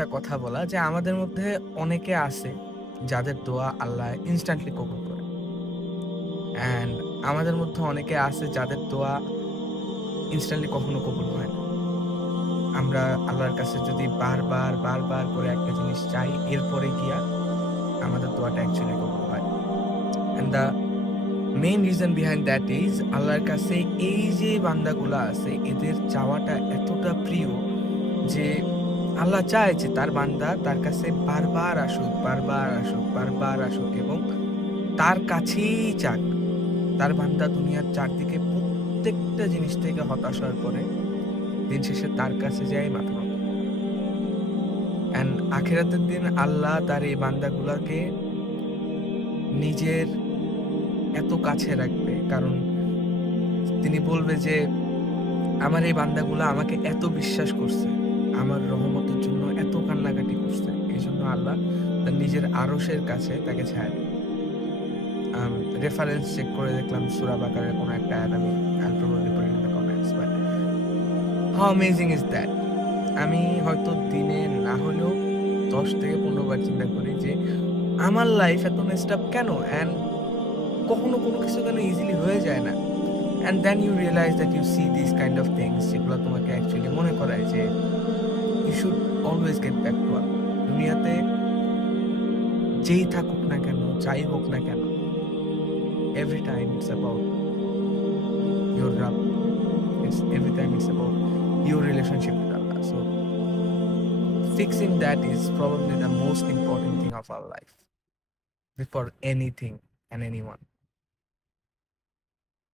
একটা কথা বলা যে আমাদের মধ্যে অনেকে আছে যাদের দোয়া আল্লাহ ইনস্ট্যান্টলি কবুল করে। অ্যান্ড আমাদের মধ্যে অনেকে আছে যাদের দোয়া ইনস্ট্যান্টলি কখনো কবুল হয় না। আমরা আল্লাহর কাছে যদি বারবার বারবার করে একটা জিনিস চাই, এরপরে গিয়া আমাদের দোয়াটা অ্যাকচুয়ালি কবুল হয়। And the main reason behind that is আল্লাহর কাছে এই যে বান্দাগুলা আছে এদের চাওয়াটা এতটা প্রিয় যে আল্লাহ চায় যে তার বান্দা তার কাছে বারবার আসুক, বারবার আসুক, বারবার আসুক এবং তার কাছেই যাক। তার বান্দা দুনিয়ার চারদিকে প্রত্যেকটা জিনিস থেকে হতাশ হওয়ার পরে দিন শেষে তার কাছে যায় মাথা নত করে। অ্যান্ড আখিরাতের দিন আল্লাহ তার এই বান্দাগুলাকে নিজের এত কাছে রাখবে, কারণ তিনি বলবে যে আমার এই বান্দাগুলা আমাকে এত বিশ্বাস করছে, আমার রহমতের জন্য এত কান্নাকাটি করছে, এই জন্য আল্লাহ তার নিজের আরশের কাছে তাকে ছায়া দিবে। রেফারেন্স চেক করে দেখলাম সূরা বাকারার কোনো একটা আয়াত, আমি I'll probably put it in the comments, but how amazing is that? আমি হয়তো দিনে না হলেও 10 থেকে 15 বার চিন্তা করি যে আমার লাইফ এত মেসড আপ কেন? অ্যান্ড কখনো কোনো কিছু কেন ইজিলি হয়ে যায় না? And then you realize that you see this kind of things যেগুলো তোমাকে অ্যাকচুয়ালি মনে করায় যে you should always get back to Allah. দুনিয়াতে যেই থাকুক না কেন, যাই হোক না কেন, every time it's about your Rabb. It's every time it's about your relationship with Allah. So fixing that is probably the most important thing of our life before anything and anyone.